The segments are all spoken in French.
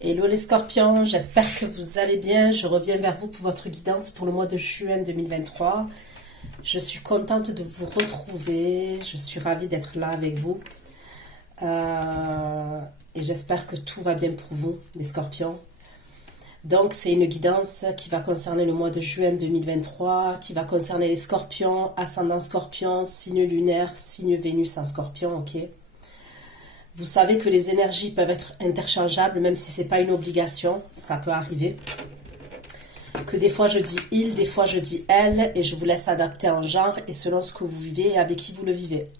Hello les scorpions, j'espère que vous allez bien. Je reviens vers vous pour votre guidance pour le mois de juin 2023. Je suis contente de vous retrouver, je suis ravie d'être là avec vous. Et j'espère que tout va bien pour vous, les scorpions. Donc c'est une guidance qui va concerner le mois de juin 2023, qui va concerner les scorpions, ascendant scorpion, signe lunaire, signe Vénus en scorpion, ok? Vous savez que les énergies peuvent être interchangeables, même si ce n'est pas une obligation, ça peut arriver. Que des fois je dis il, des fois je dis elle, et je vous laisse adapter en genre et selon ce que vous vivez et avec qui vous le vivez.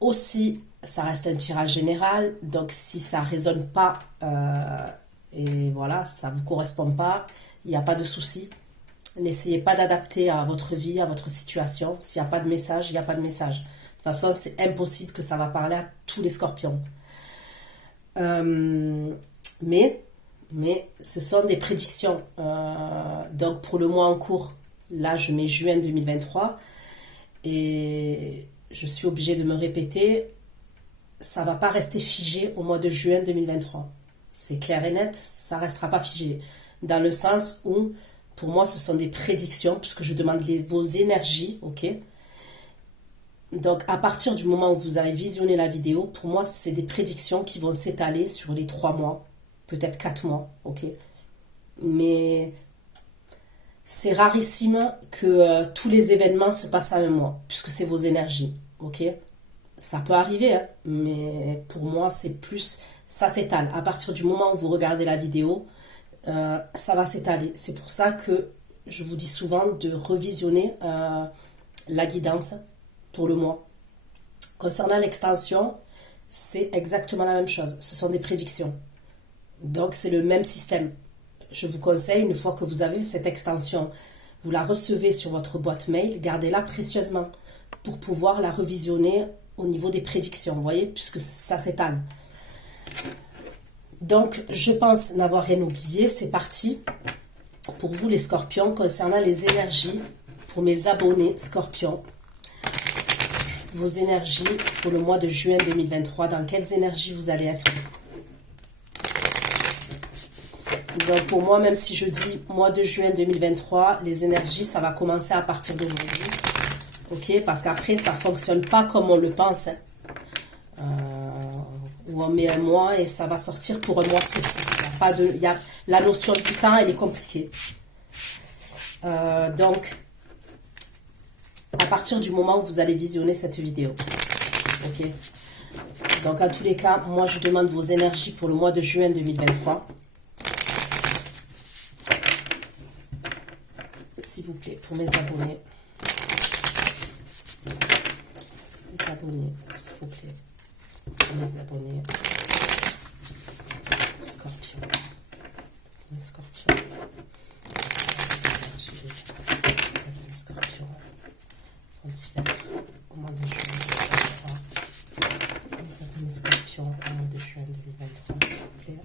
Aussi, ça reste un tirage général, donc si ça ne résonne pas, et voilà, ça ne vous correspond pas, il n'y a pas de souci. N'essayez pas d'adapter à votre vie, à votre situation. S'il n'y a pas de message, il n'y a pas de message. De toute façon, c'est impossible que ça va parler à tous les scorpions. Mais ce sont des prédictions. Donc, pour le mois en cours, là, je mets juin 2023. Et je suis obligée de me répéter, ça ne va pas rester figé au mois de juin 2023. C'est clair et net, ça ne restera pas figé. Dans le sens où, pour moi, ce sont des prédictions, puisque je demande vos énergies, ok? Donc, à partir du moment où vous allez visionner la vidéo, pour moi, c'est des prédictions qui vont s'étaler sur les 3 mois, peut-être 4 mois, ok? Mais c'est rarissime que tous les événements se passent à un mois, puisque c'est vos énergies, ok? Ça peut arriver, hein, mais pour moi, c'est plus... Ça s'étale. À partir du moment où vous regardez la vidéo, ça va s'étaler. C'est pour ça que je vous dis souvent de revisionner la guidance pour le mois. Concernant l'extension, c'est exactement la même chose. Ce sont des prédictions. Donc, c'est le même système. Je vous conseille, une fois que vous avez cette extension, vous la recevez sur votre boîte mail, gardez-la précieusement pour pouvoir la revisionner au niveau des prédictions, vous voyez, puisque ça s'étale. Donc, je pense n'avoir rien oublié. C'est parti pour vous, les scorpions, concernant les énergies pour mes abonnés scorpions. Vos énergies pour le mois de juin 2023. Dans quelles énergies vous allez être? Donc pour moi, même si je dis mois de juin 2023, les énergies, ça va commencer à partir d'aujourd'hui. Ok? Parce qu'après, ça ne fonctionne pas comme on le pense. Hein. Où on met un mois et ça va sortir pour un mois précis. La notion du temps, elle est compliquée. Donc, à partir du moment où vous allez visionner cette vidéo. Ok? Donc, en tous les cas, moi, je demande vos énergies pour le mois de juin 2023. S'il vous plaît, pour mes abonnés. Les abonnés, s'il vous plaît. Pour mes abonnés. Scorpion. Les scorpions. Les abonnés scorpions. Ventilateur au mois de juin 2023. Les abonnés scorpions au mois de juin 2023, s'il vous plaît.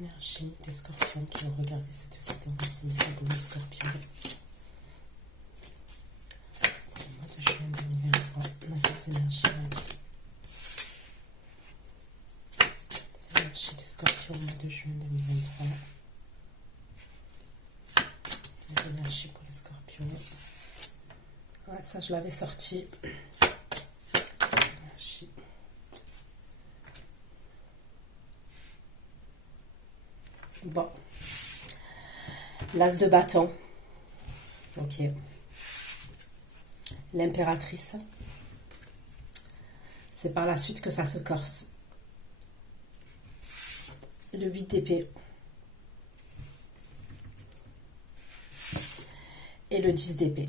Énergie des scorpions qui vont regarder cette guidance, mes abonnés scorpions. Pour le mois de juin 2023, on a des énergies. Les énergies des scorpions au mois de juin 2023. Les énergies pour les scorpions. Ouais, ça je l'avais sorti. Énergie. Bon, l'as de bâton, ok, l'impératrice, c'est par la suite que ça se corse, le 8 d'épée et le 10 d'épée.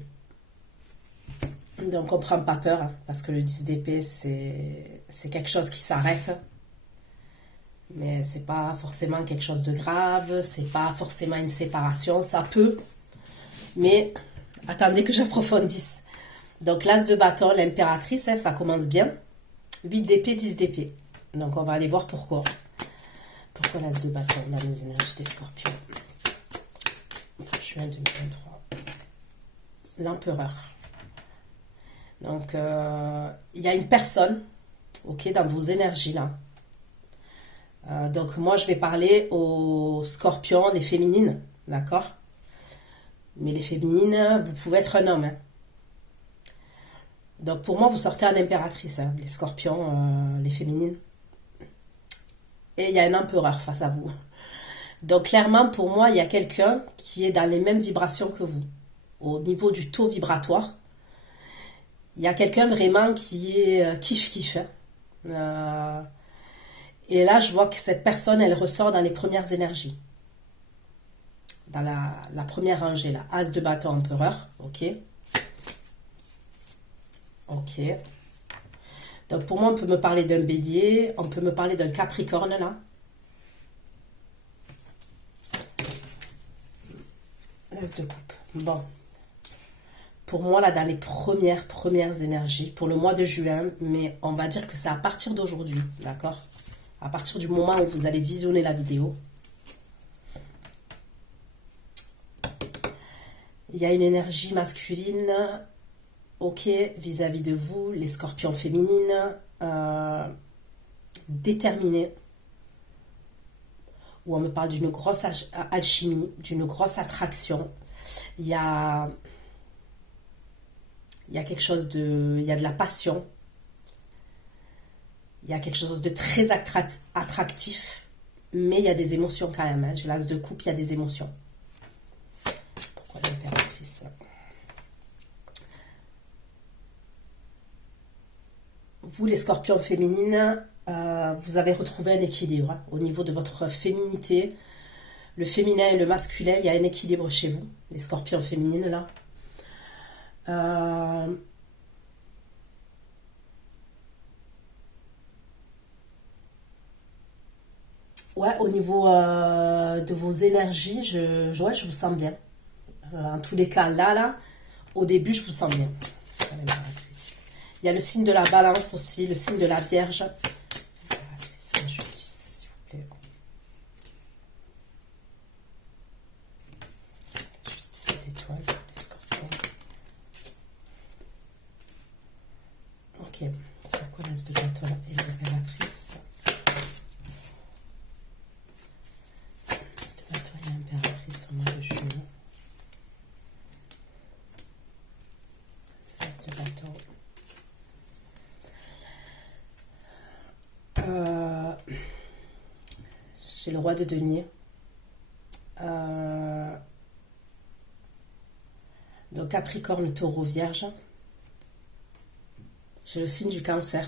Donc on ne prend pas peur, hein, parce que le 10 d'épée c'est quelque chose qui s'arrête. Mais c'est pas forcément quelque chose de grave, c'est pas forcément une séparation, ça peut, mais attendez que j'approfondisse. Donc l'as de bâton, l'impératrice, hein, ça commence bien. 8 d'épée, 10 d'épée. Donc on va aller voir pourquoi. Pourquoi l'as de bâton dans les énergies des scorpions? Juin 2023. L'empereur. Donc, il y a une personne, ok, dans vos énergies là. Donc, moi, je vais parler aux scorpions, les féminines, d'accord? Mais les féminines, vous pouvez être un homme, hein. Donc, pour moi, vous sortez en impératrice, hein, les scorpions, les féminines. Et il y a un empereur face à vous. Donc, clairement, pour moi, il y a quelqu'un qui est dans les mêmes vibrations que vous. Au niveau du taux vibratoire, il y a quelqu'un vraiment qui est kiff-kiff, hein. Et là, je vois que cette personne, elle ressort dans les premières énergies. Dans la première rangée, là. As de bâton, empereur. Ok. Ok. Donc, pour moi, on peut me parler d'un bélier. On peut me parler d'un capricorne, là. As de coupe. Bon. Pour moi, là, dans les premières énergies, pour le mois de juin, mais on va dire que c'est à partir d'aujourd'hui, d'accord? À partir du moment où vous allez visionner la vidéo. Il y a une énergie masculine, ok, vis-à-vis de vous, les scorpions féminines, déterminés, où on me parle d'une grosse alchimie, d'une grosse attraction. Il y a quelque chose de... Il y a de la passion. Il y a quelque chose de très attractif. Mais il y a des émotions quand même, hein. J'ai l'as de coupe, il y a des émotions. Pourquoi l'impératrice? Vous, les scorpions féminines, vous avez retrouvé un équilibre, hein, au niveau de votre féminité. Le féminin et le masculin, il y a un équilibre chez vous, les scorpions féminines, là. Ouais, au niveau de vos énergies, ouais, je vous sens bien. En tous les cas, là, au début, je vous sens bien. Il y a le signe de la balance aussi, le signe de la vierge. La justice, s'il vous plaît. La justice et l'étoile, les scorpions. Ok. Pourquoi l'as de bâton et l'impératrice? L'as de bâton et l'impératrice au mois de juin. L'as de bâton. J'ai le roi de denier. Donc Capricorne, Taureau, Vierge. J'ai le signe du Cancer.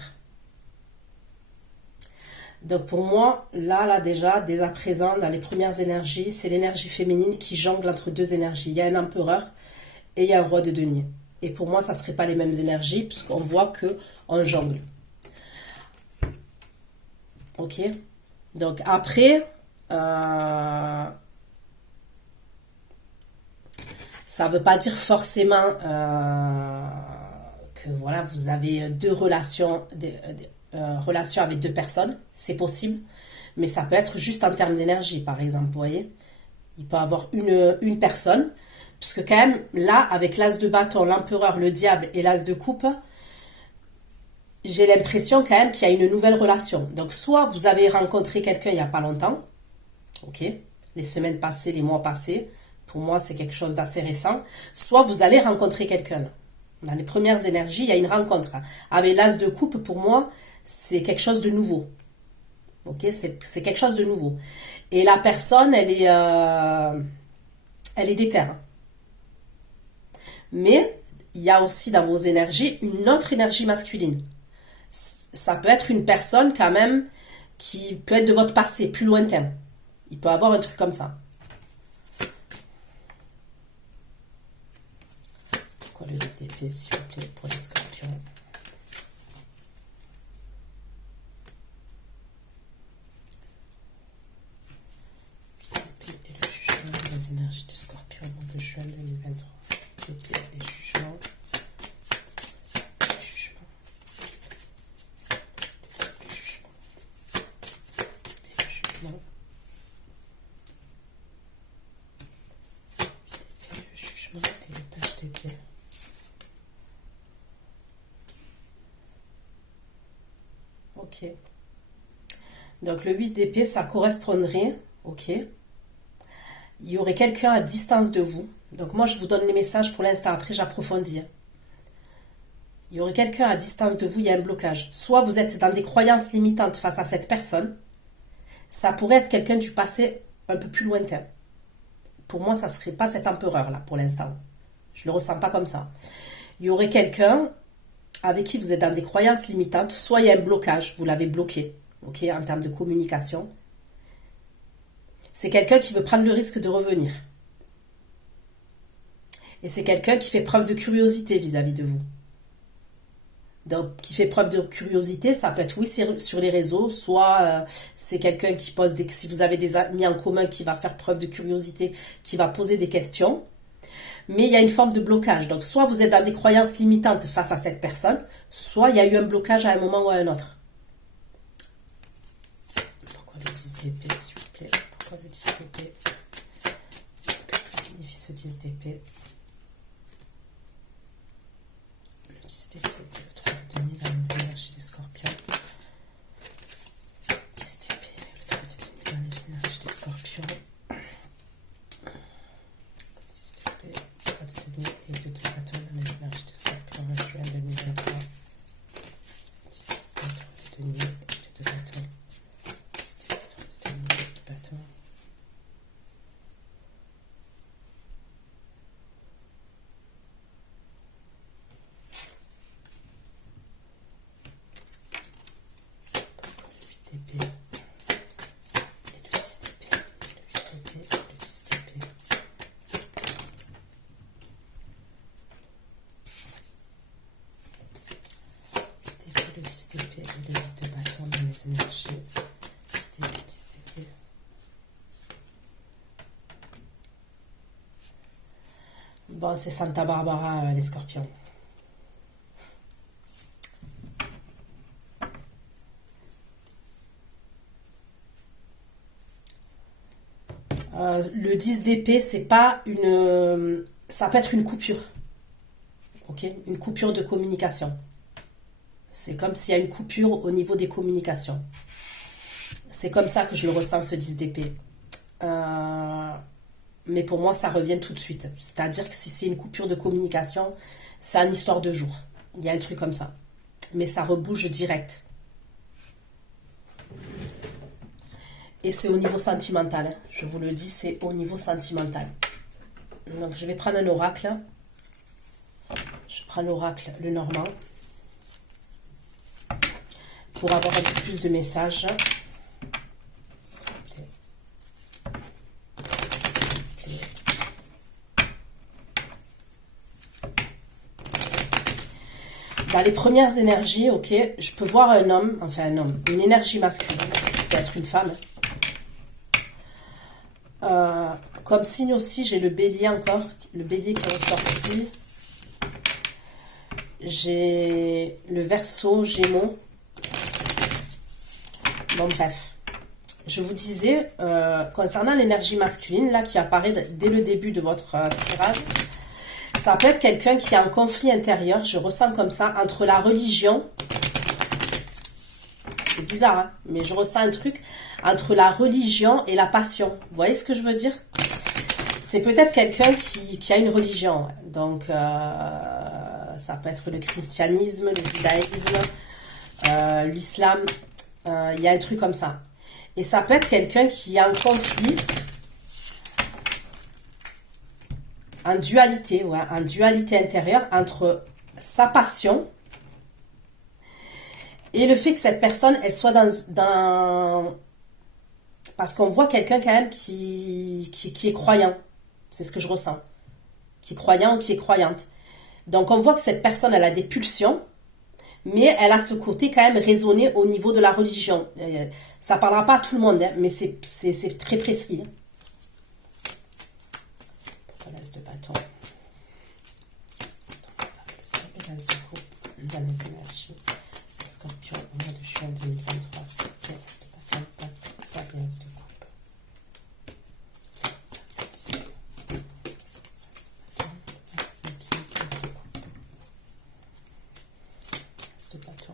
Donc pour moi, là déjà, dès à présent, dans les premières énergies, c'est l'énergie féminine qui jongle entre deux énergies. Il y a un empereur et il y a un roi de denier. Et pour moi, ça ne serait pas les mêmes énergies, puisqu'on voit qu'on jongle. Ok. Donc après, ça ne veut pas dire forcément que voilà, vous avez deux relations, relations avec deux personnes. C'est possible, mais ça peut être juste en termes d'énergie, par exemple. Vous voyez, il peut y avoir une personne, puisque quand même, là, avec l'as de bâton, l'empereur, le diable et l'as de coupe, j'ai l'impression quand même qu'il y a une nouvelle relation. Donc, soit vous avez rencontré quelqu'un il n'y a pas longtemps, ok, les semaines passées, les mois passés, pour moi, c'est quelque chose d'assez récent, soit vous allez rencontrer quelqu'un. Dans les premières énergies, il y a une rencontre. Avec l'as de coupe, pour moi, c'est quelque chose de nouveau. Ok, c'est quelque chose de nouveau. Et la personne, elle est déterre. Mais, il y a aussi dans vos énergies une autre énergie masculine. Ça peut être une personne quand même qui peut être de votre passé, plus lointain. Il peut avoir un truc comme ça. Pourquoi le DTP, s'il vous plaît, pour les scorpions? DTP et le jugement des énergies de scorpion au mois de juin 2023. DTP et jugement. Ok. Donc le 8 d'épée, ça correspondrait, ok. Il y aurait quelqu'un à distance de vous. Donc moi, je vous donne les messages pour l'instant. Après, j'approfondis. Il y aurait quelqu'un à distance de vous, il y a un blocage. Soit vous êtes dans des croyances limitantes face à cette personne. Ça pourrait être quelqu'un du passé un peu plus lointain. Pour moi, ça ne serait pas cet empereur-là, pour l'instant. Je ne le ressens pas comme ça. Il y aurait quelqu'un avec qui vous êtes dans des croyances limitantes. Soit il y a un blocage, vous l'avez bloqué, ok, en termes de communication. C'est quelqu'un qui veut prendre le risque de revenir. Et c'est quelqu'un qui fait preuve de curiosité vis-à-vis de vous. Donc, qui fait preuve de curiosité, ça peut être, oui, sur les réseaux, soit c'est quelqu'un qui pose si vous avez des amis en commun, qui va faire preuve de curiosité, qui va poser des questions. Mais il y a une forme de blocage. Donc, soit vous êtes dans des croyances limitantes face à cette personne, soit il y a eu un blocage à un moment ou à un autre. Pourquoi le 10 d'épée, s'il vous plaît? Pourquoi le 10 d'épée? Que signifie ce 10 d'épée? Le 10 d'épée, le 3 de denier dans les énergies des scorpions. 10 d'épée, le 3 de denier dans les énergies des scorpions. 10 d'épée, 3 de denier et 2 de bâton dans les énergies des scorpions en juin 2023. 10 d'épée, 3 de denier et 2 de bâton. 10 d'épée, 3 de denier et 2 de bâton. D'épée et le 10 d'épée, le 8 d'épée et le 10 d'épée. Le 10 d'épée et le 8 de bâton dans les énergies et le 10 d'épée. Bon, c'est Santa Barbara, les scorpions. Le 10 d'épée, c'est pas une... ça peut être une coupure. Ok, une coupure de communication. C'est comme s'il y a une coupure au niveau des communications. C'est comme ça que je le ressens, ce 10 d'épée. Mais pour moi, ça revient tout de suite. C'est-à-dire que si c'est une coupure de communication, c'est une histoire de jour. Il y a un truc comme ça. Mais ça rebouge direct. Et c'est au niveau sentimental. Je vous le dis, c'est au niveau sentimental. Donc, je vais prendre un oracle. Je prends l'oracle, le normand, pour avoir un peu plus de messages. S'il vous plaît. S'il vous plaît. Dans les premières énergies, ok, je peux voir un homme, enfin un homme, une énergie masculine, peut être une femme. Comme signe aussi, j'ai le bélier encore, le bélier qui est ressorti. J'ai le Verseau, Gémeaux. Bon, bref. Je vous disais, concernant l'énergie masculine, là, qui apparaît dès le début de votre tirage, ça peut être quelqu'un qui a un conflit intérieur, je ressens comme ça, entre la religion, c'est bizarre, hein, mais je ressens un truc, entre la religion et la passion. Vous voyez ce que je veux dire? C'est peut-être quelqu'un qui a une religion, donc ça peut être le christianisme, le judaïsme, l'islam, il y a un truc comme ça. Et ça peut être quelqu'un qui a un conflit, en dualité, ouais, en dualité intérieure entre sa passion et le fait que cette personne, elle soit dans... Parce qu'on voit quelqu'un quand même qui est croyant. C'est ce que je ressens. Qui est croyant ou qui est croyante. Donc on voit que cette personne, elle a des pulsions, mais elle a ce côté quand même raisonné au niveau de la religion. Ça ne parlera pas à tout le monde, hein, mais c'est très précis. Pourquoi l'as de bâton? L'as de coupe dans les énergies. Scorpion au mois de juin 2023, s'il vous plaît. L'as de bâton, pas de soit bien l'as de coupe. De bâton,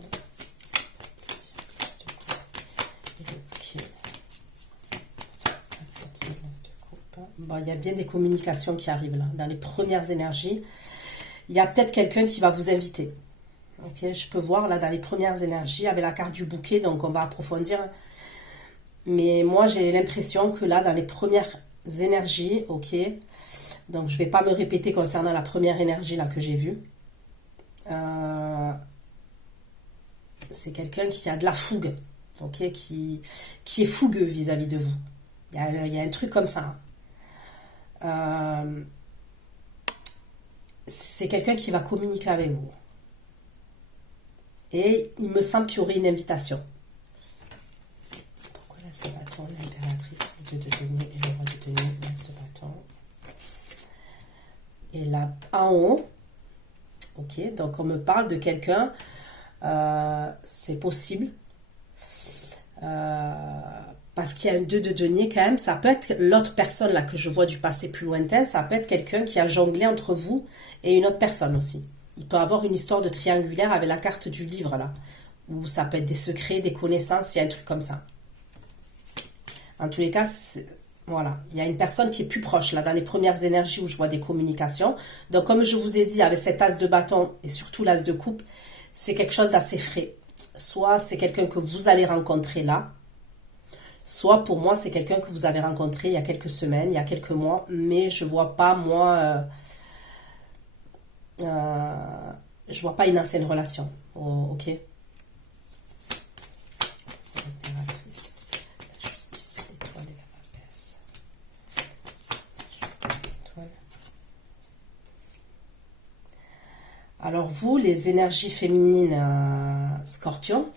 Bon, il y a bien des communications qui arrivent là. Dans les premières énergies, il y a peut-être quelqu'un qui va vous inviter. Ok, je peux voir là dans les premières énergies avec la carte du bouquet, donc on va approfondir. Mais moi, j'ai l'impression que là, dans les premières énergies, ok, donc je vais pas me répéter concernant la première énergie là que j'ai vue. C'est quelqu'un qui a de la fougue, ok, qui est fougueux vis-à-vis de vous. Il y a un truc comme ça. C'est quelqu'un qui va communiquer avec vous. Et il me semble qu'il y aurait une invitation. Pourquoi l'as de bâton, l'impératrice, le dieu de denier et le roi de denier, l'as de bâton. Et là, en haut, ok, donc on me parle de quelqu'un, c'est possible. Parce qu'il y a un 2 de denier quand même, ça peut être l'autre personne là que je vois du passé plus lointain, ça peut être quelqu'un qui a jonglé entre vous et une autre personne aussi. Il peut avoir une histoire de triangulaire avec la carte du livre là, où ça peut être des secrets, des connaissances, il y a un truc comme ça. En tous les cas, voilà, il y a une personne qui est plus proche là, dans les premières énergies où je vois des communications. Donc comme je vous ai dit, avec cet as de bâton et surtout l'as de coupe, c'est quelque chose d'assez frais. Soit c'est quelqu'un que vous allez rencontrer là, soit pour moi c'est quelqu'un que vous avez rencontré il y a quelques semaines, il y a quelques mois, mais je vois pas moi, je vois pas une ancienne relation, oh, ok. L'impératrice, la justice, l'étoile et la papesse. Alors vous, les énergies féminines Scorpion,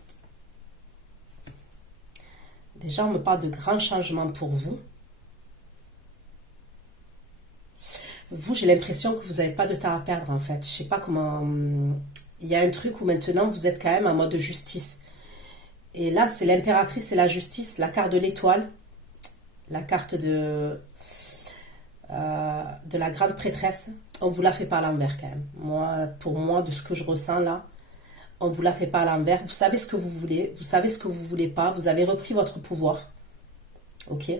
déjà on me parle de grands changements pour vous. Vous, j'ai l'impression que vous n'avez pas de temps à perdre en fait. Je sais pas comment... Il y a un truc où maintenant vous êtes quand même en mode justice. Et là, c'est l'impératrice et la justice, la carte de l'étoile, la carte de la grande prêtresse. On vous la fait pas à l'envers quand même. Moi, pour moi, de ce que je ressens là, on vous la fait pas à l'envers. Vous savez ce que vous voulez, vous savez ce que vous voulez pas. Vous avez repris votre pouvoir. Ok.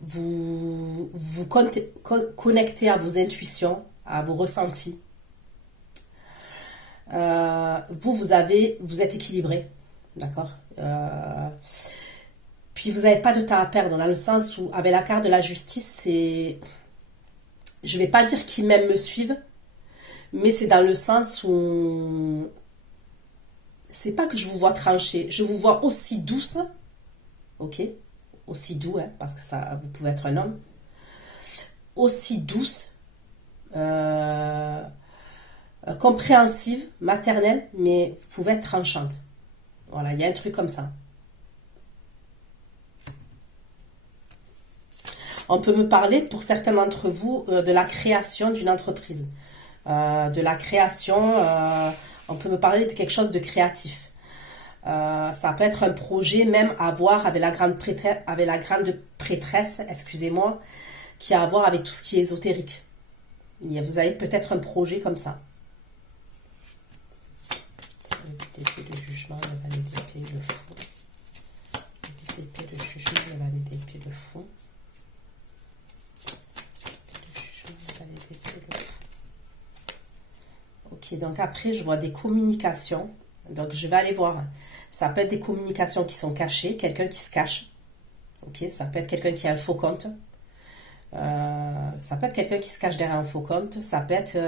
Vous vous connectez à vos intuitions, à vos ressentis. Vous êtes équilibré, d'accord. Puis vous n'avez pas de temps à perdre dans le sens où avec la carte de la justice, c'est, je vais pas dire qu'ils même me suivent, mais c'est dans le sens où c'est pas que je vous vois trancher, je vous vois aussi douce, ok, aussi doux, hein, parce que ça, vous pouvez être un homme, aussi douce, compréhensive, maternelle, mais vous pouvez être tranchante. Voilà, il y a un truc comme ça. On peut me parler, pour certains d'entre vous, de la création d'une entreprise. De la création, on peut me parler de quelque chose de créatif. Ça peut être un projet même à voir avec la grande prêtresse, excusez-moi, qui a à voir avec tout ce qui est ésotérique. Vous avez peut-être un projet comme ça. L'épée de jugement, le valet d'épée, le fou. L'épée de jugement, le valet d'épée, le fou. Ok, donc après, je vois des communications. Donc, je vais aller voir. Ça peut être des communications qui sont cachées, quelqu'un qui se cache. Ok, ça peut être quelqu'un qui a un faux compte. Ça peut être quelqu'un qui se cache derrière un faux compte. Ça peut être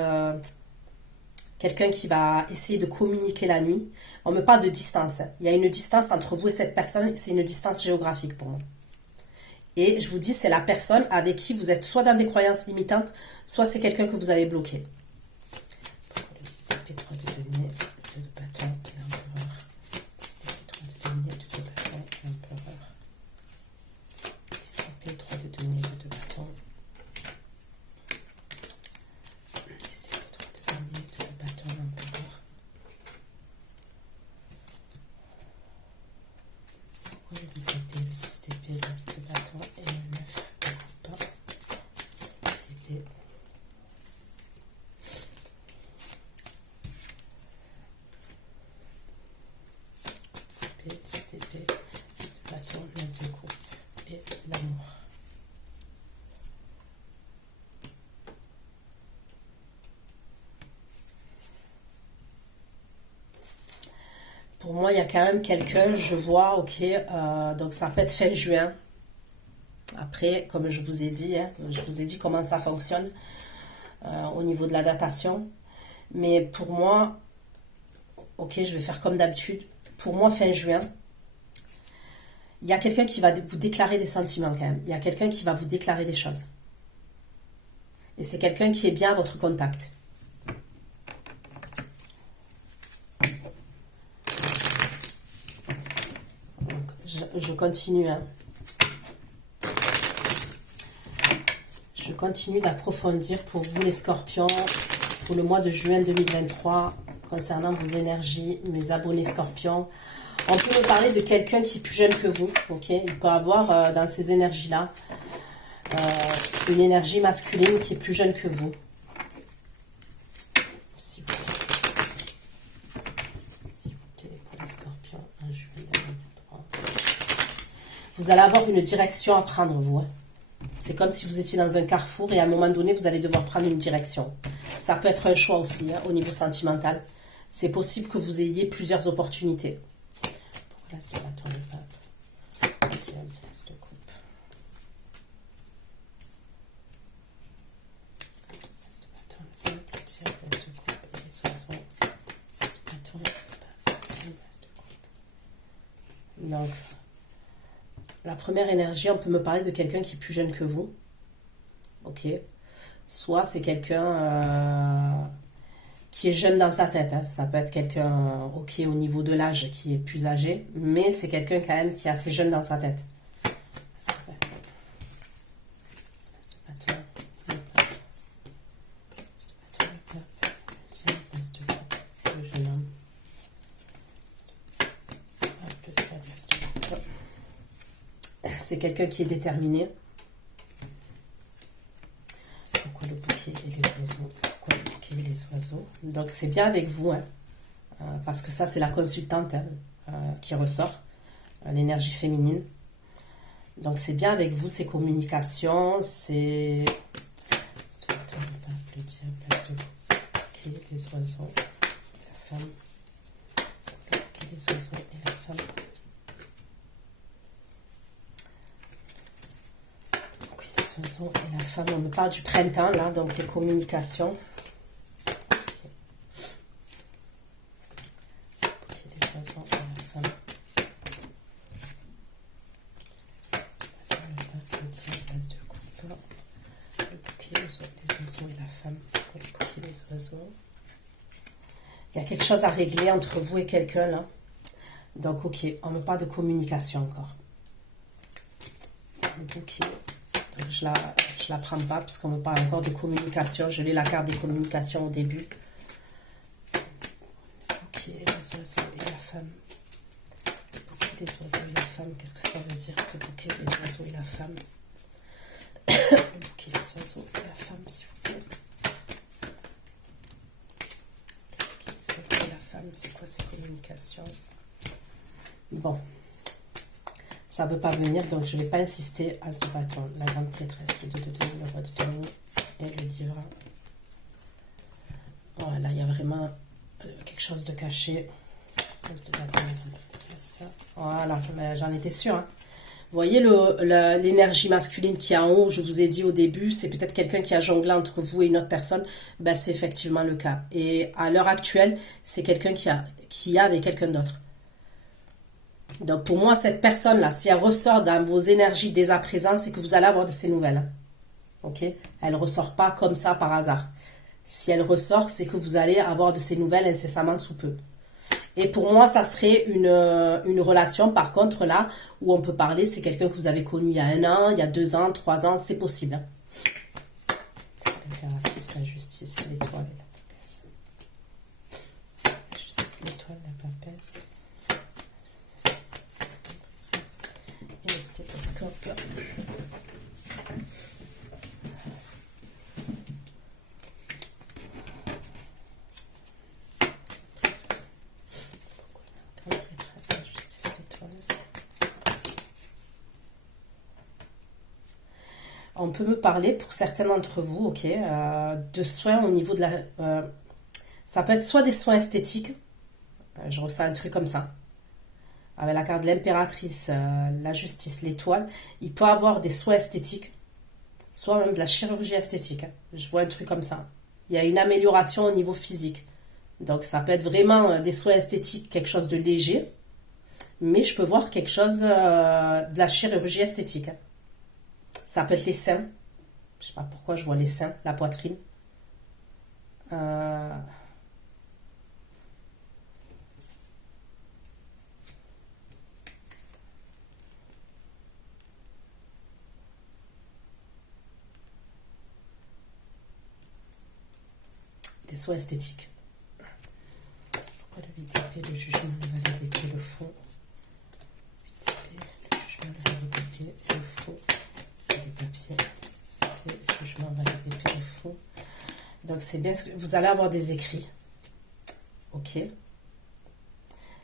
quelqu'un qui va essayer de communiquer la nuit. On me parle de distance. Il y a une distance entre vous et cette personne. C'est une distance géographique pour moi. Et je vous dis, c'est la personne avec qui vous êtes soit dans des croyances limitantes, soit c'est quelqu'un que vous avez bloqué. Le 10 d'épée, 3 de denier, 2 de bâton, l'empereur. 10 d'épée, 3 de denier, 2 de bâton, l'empereur. 10 d'épée, 3 de denier, 2 de bâton. 10 d'épée, 3 de denier, 2 de bâton, l'empereur. Pourquoi le 10 d'épée, le 10 d'épée, le 8 de bâton et le 9 de coupe. 10 d'épée. il y a quand même quelqu'un, je vois, ok, donc ça peut être fin juin. Après, comme je vous ai dit, hein, je vous ai dit comment ça fonctionne au niveau de la datation. Mais pour moi, ok, je vais faire comme d'habitude. Pour moi, fin juin, il y a quelqu'un qui va vous déclarer des sentiments quand même. Il y a quelqu'un qui va vous déclarer des choses. Et c'est quelqu'un qui est bien à votre contact. Je continue. Hein. Je continue d'approfondir pour vous les scorpions pour le mois de juin 2023 concernant vos énergies, mes abonnés scorpions. On peut me parler de quelqu'un qui est plus jeune que vous. Ok, il peut avoir dans ces énergies-là une énergie masculine qui est plus jeune que vous. S'il vous plaît, pour les scorpions, en juin 2023. Vous allez avoir une direction à prendre, vous. Hein. C'est comme si vous étiez dans un carrefour et à un moment donné, vous allez devoir prendre une direction. Ça peut être un choix aussi, hein, au niveau sentimental. C'est possible que vous ayez plusieurs opportunités. Pourquoi l'as de bâton, le pape? Tiens, l'as de coupe. L'as de bâton, le pape, tiens, l'as de coupe. Et les oiseaux. Bâton, le pape, tiens, l'as de coupe. Donc, la première énergie, on peut me parler de quelqu'un qui est plus jeune que vous. Ok. Soit c'est quelqu'un qui est jeune dans sa tête. Hein. Ça peut être quelqu'un, ok, au niveau de l'âge qui est plus âgé. Mais c'est quelqu'un quand même qui est assez jeune dans sa tête. C'est quelqu'un qui est déterminé. Pourquoi le bouquet et les oiseaux? Pourquoi le bouquet et les oiseaux? Donc c'est bien avec vous, hein, parce que ça c'est la consultante hein, qui ressort, l'énergie féminine. Donc c'est bien avec vous, ces communications, c'est... Le diable, le bouquet, les oiseaux, la femme. Le bouquet, les oiseaux et la femme. Et la femme, on me parle du printemps là, donc les communications. Okay. Les oiseaux et la femme. Le bouquet, les oiseaux et la femme. Le bouquet, les oiseaux. Il y a quelque chose à régler entre vous et quelqu'un là. Donc ok, on me parle de communication encore. Le bouquet. Je la prends pas parce qu'on me parle encore de communication. Je lis la carte des communications au début. Ok, les oiseaux et la femme. Le bouquet des oiseaux et la femme. Qu'est-ce que ça veut dire ce bouquet des oiseaux et la femme? Le bouquet des oiseaux et la femme, s'il vous plaît. Le bouquet des oiseaux et la femme, c'est quoi ces communications? Bon. Ça ne veut pas venir, donc je ne vais pas insister. As de bâton, la grande prêtresse, le 2 de denier, le roi de denier et le divin. Voilà, il y a vraiment quelque chose de caché. As de bâton, la grande prêtresse. Voilà, j'en étais sûre. Hein. Vous voyez l'énergie masculine qui est en haut, je vous ai dit au début, c'est peut-être quelqu'un qui a jonglé entre vous et une autre personne. Ben, c'est effectivement le cas. Et à l'heure actuelle, c'est quelqu'un qui a avec quelqu'un d'autre. Donc pour moi, cette personne-là, si elle ressort dans vos énergies dès à présent, c'est que vous allez avoir de ces nouvelles. Hein. Ok? Elle ne ressort pas comme ça par hasard. Si elle ressort, c'est que vous allez avoir de ces nouvelles incessamment sous peu. Et pour moi, ça serait une relation, par contre, là, où on peut parler, c'est quelqu'un que vous avez connu il y a 1 an, il y a 2 ans, 3 ans, c'est possible. Hein. L'impératrice, la justice, l'étoile et la papesse. La justice, l'étoile, la papesse. Le stéthoscope. On peut me parler, pour certains d'entre vous, ok, de soins au niveau de la... ça peut être soit des soins esthétiques, je ressens un truc comme ça. avec la carte de l'impératrice, la justice, l'étoile, il peut avoir des soins esthétiques, soit même de la chirurgie esthétique, hein. Je vois un truc comme ça. Il y a une amélioration au niveau physique. Donc ça peut être vraiment des soins esthétiques, quelque chose de léger, mais je peux voir quelque chose de la chirurgie esthétique, hein. Ça peut être les seins. Je sais pas pourquoi je vois les seins, la poitrine. Euh, des soins esthétiques. Pourquoi le VTP, le jugement, le validité, le fond. VTP, le jugement, le validité, le fond. Les papiers. Le jugement, le validité, le fond. Donc c'est bien ce que vous allez avoir des écrits. Ok.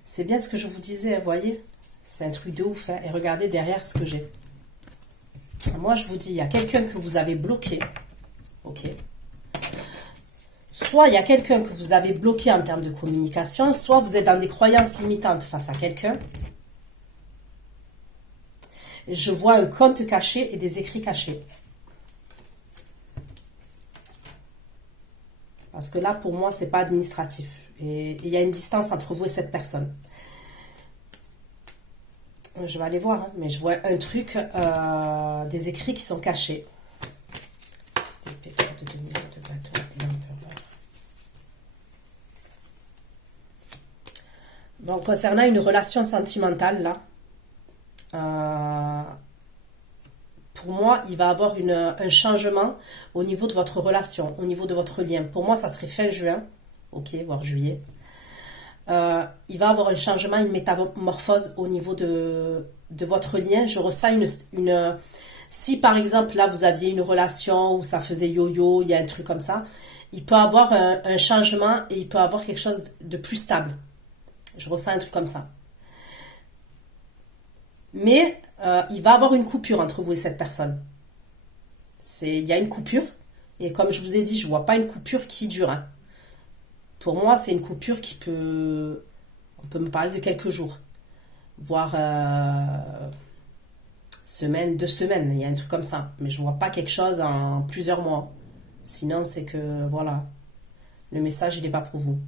C'est bien ce que je vous disais, vous voyez. C'est un truc de ouf, hein. Et regardez derrière ce que j'ai. Moi, je vous dis, il y a quelqu'un que vous avez bloqué. Ok. Soit il y a quelqu'un que vous avez bloqué en termes de communication, soit vous êtes dans des croyances limitantes face à quelqu'un. Je vois un compte caché et des écrits cachés. Parce que là, pour moi, c'est pas administratif. Et il y a une distance entre vous et cette personne. Je vais aller voir, hein, mais je vois un truc, des écrits qui sont cachés. Donc, concernant une relation sentimentale, là, pour moi, il va y avoir un changement au niveau de votre relation, au niveau de votre lien. Pour moi, ça serait fin juin, ok, voire juillet. Il va y avoir un changement, une métamorphose au niveau de votre lien. Je ressens si par exemple là vous aviez une relation où ça faisait yo-yo, il y a un truc comme ça, il peut y avoir un changement et il peut y avoir quelque chose de plus stable. Je ressens un truc comme ça. Mais il va y avoir une coupure entre vous et cette personne. Il y a une coupure. Et comme je vous ai dit, je ne vois pas une coupure qui dure, hein. Pour moi, c'est une coupure qui peut... On peut me parler de quelques jours. Voire semaine, 2 semaines. Il y a un truc comme ça. Mais je ne vois pas quelque chose en plusieurs mois. Sinon, c'est que, voilà, le message, il n'est pas pour vous.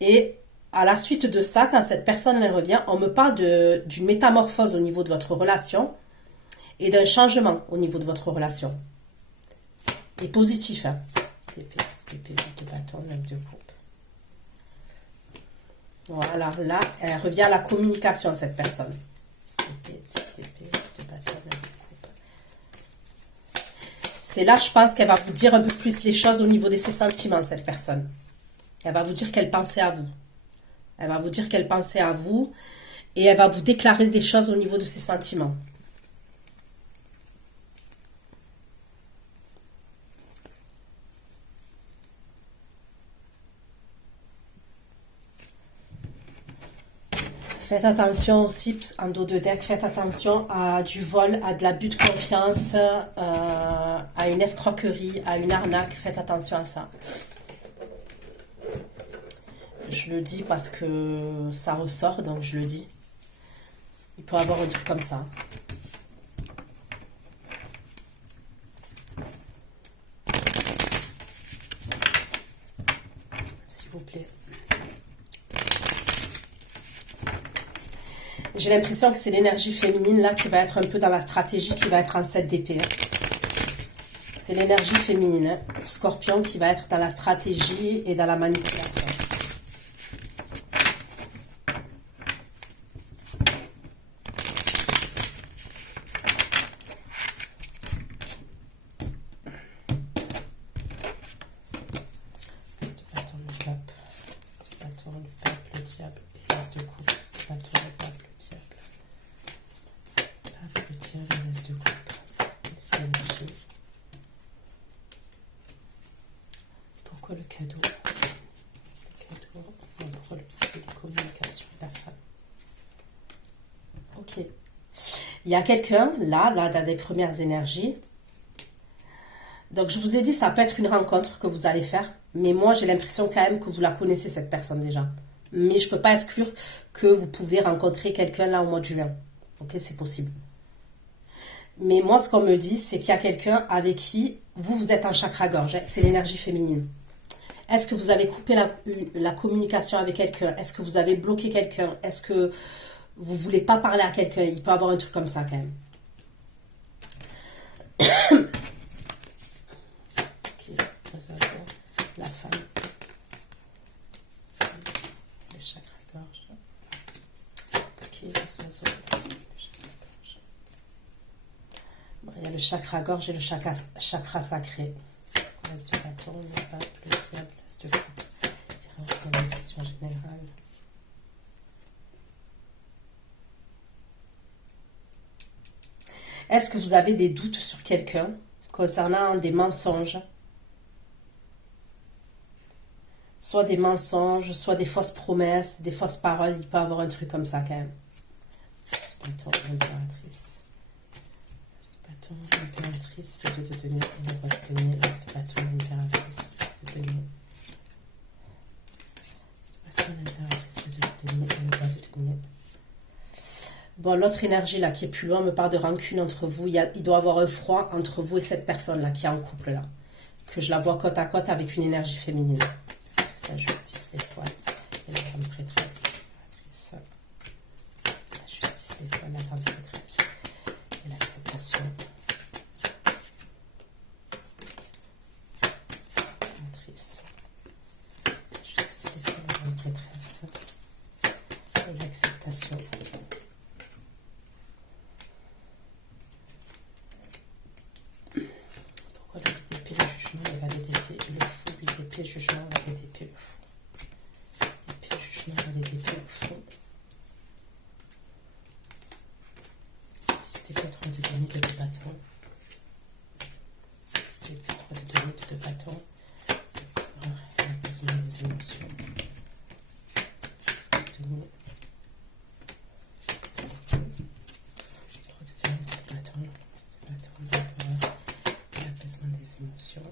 Et à la suite de ça, quand cette personne elle revient, on me parle d'une métamorphose au niveau de votre relation et d'un changement au niveau de votre relation. Et positif, hein. De bâton, de coupe. Voilà, là, elle revient à la communication, cette personne. C'est là, je pense qu'elle va vous dire un peu plus les choses au niveau de ses sentiments, cette personne. Elle va vous dire qu'elle pensait à vous. Elle va vous dire qu'elle pensait à vous et elle va vous déclarer des choses au niveau de ses sentiments. Faites attention aussi, en dos de deck, faites attention à du vol, à de l'abus de confiance, à une escroquerie, à une arnaque. Faites attention à ça. Je le dis parce que ça ressort, donc je le dis. Il peut y avoir un truc comme ça. S'il vous plaît. J'ai l'impression que c'est l'énergie féminine là qui va être un peu dans la stratégie, qui va être en 7 d'épée. C'est l'énergie féminine, hein. Scorpion, qui va être dans la stratégie et dans la manipulation. Pourquoi le cadeau? Le cadeau, pour les communications de la femme. Ok. Il y a quelqu'un, là, dans des premières énergies. Donc, je vous ai dit, ça peut être une rencontre que vous allez faire. Mais moi, j'ai l'impression quand même que vous la connaissez, cette personne déjà. Mais je ne peux pas exclure que vous pouvez rencontrer quelqu'un là au mois de juin. Ok, c'est possible. Mais moi, ce qu'on me dit, c'est qu'il y a quelqu'un avec qui vous êtes en chakra-gorge. C'est l'énergie féminine. Est-ce que vous avez coupé la communication avec quelqu'un? Est-ce que vous avez bloqué quelqu'un? Est-ce que vous ne voulez pas parler à quelqu'un? Il peut y avoir un truc comme ça quand même. Ok, la femme. Le chakra-gorge. Ok, le chakra-gorge. Bon, il y a le chakra-gorge et le chakra sacré. L'as de bâton, le pape, le diable, l'as de coupe. Organisation générale. Est-ce que vous avez des doutes sur quelqu'un concernant des mensonges? Soit des mensonges, soit des fausses promesses, des fausses paroles. Il peut y avoir un truc comme ça quand même. Bâton, l'impératrice. L'impératrice, le 2 de denier et le roi de denier, l'as de bâton, l'impératrice, le 2 de denier. L'impératrice, le 2 de denier et le roi de denier. Bon, l'autre énergie là qui est plus loin me parle de rancune entre vous. Il doit y avoir un froid entre vous et cette personne là qui est en couple là. Que je la vois côte à côte avec une énergie féminine. C'est la justice, l'étoile et la femme prêtresse. La justice, l'étoile, la femme prêtresse et l'acceptation. Justice, l'étoile, la femme prêtresse et l'acceptation. Pourquoi le 8 d'épée, le jugement, le valet d'épée, le fou, 8 d'épée, jugement, le valet d'épée, le fou. Épée, jugement, le valet d'épée, le fou. 10 d'épée, 3 de denier, 2 de bâton. 10 d'épée, 3 de denier, 2 de bâton. L'apaisement des émotions. Denier. 3 de denier, 2 de bâton. 2 de bâton, l'apaisement des émotions.